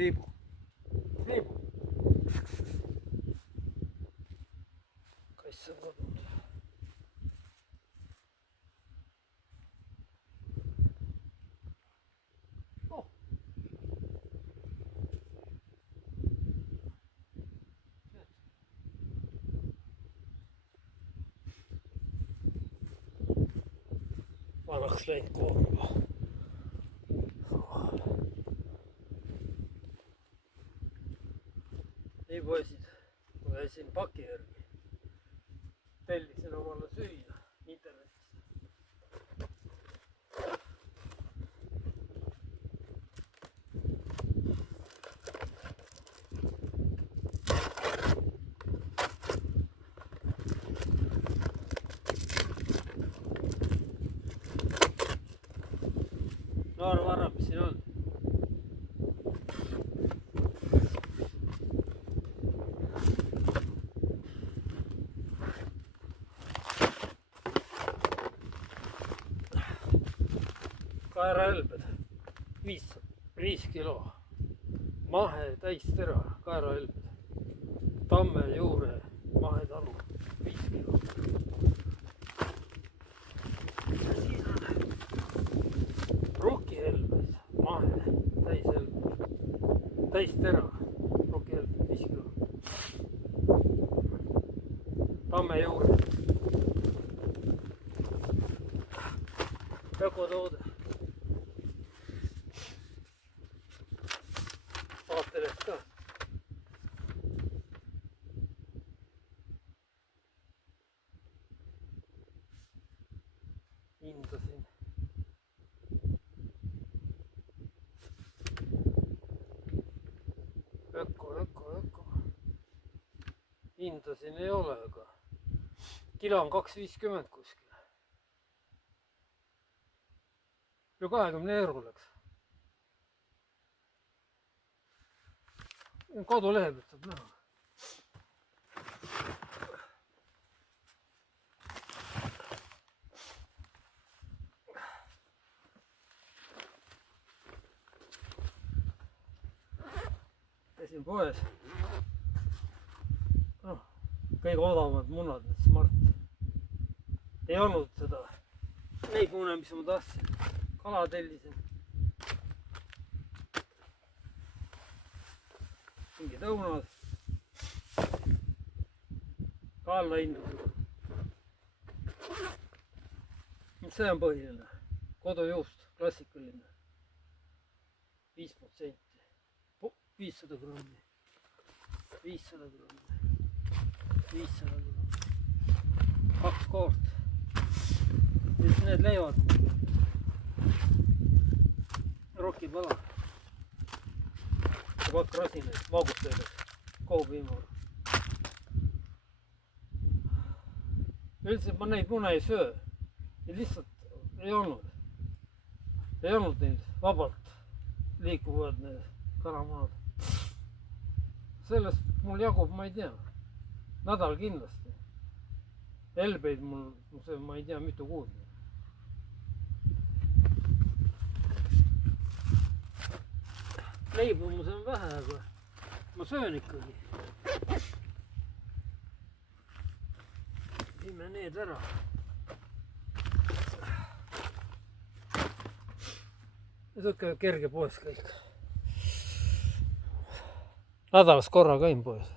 Riibu. Kass on kadunud. Vanaks läinud kooriga. Ei poisid, ma käisin Paki järgi. Tellisin omale süüa internetist. Naaruvara, mis siin on? Kaerahelbed, 5 kilo, mahe täistera kaerahelbed, Tamme juure mahetalu, 5 kilo. Ja siin on rukihelbed, mahe täishelbed, täistera, rukihelbed, 5 kilo, Tamme juure, ökotoode. Vaateleht ka. Hindasin. Öko. Hindasin ei ole, aga kilo on 2,50 kuskil. Üle 20 euro läks. Kodulehe pealt saab näha. Käisin poes. Kõige odavamad munad, Smart. Ei olnud seda neid mune, mis ma tahtsin. Kala tellisin. Mingid õunad. Ka alla hindu. See on põhiline. Kodujuust, klassikaline. 5%. 500 grammi. 500 grammi. 500 grammi. 2 koort. Siis need leivad mul. Rokipala. 2 rasinaid, magustajaid, kaubiimur. Üldiselt ma neid mune ei söö. Ja lihtsalt ei olnud. Ei olnud neid vabalt liikuvad need kalamunad. Sellest mul jagub, ma ei tea. Nädal kindlasti. Helbeid mul, ma ei tea, mitu kuud. Leibumus on vähe, aga ma söön ikkagi. Viime need ära. Ja siuke kerge poes kõik. Nädalas korra käin poes.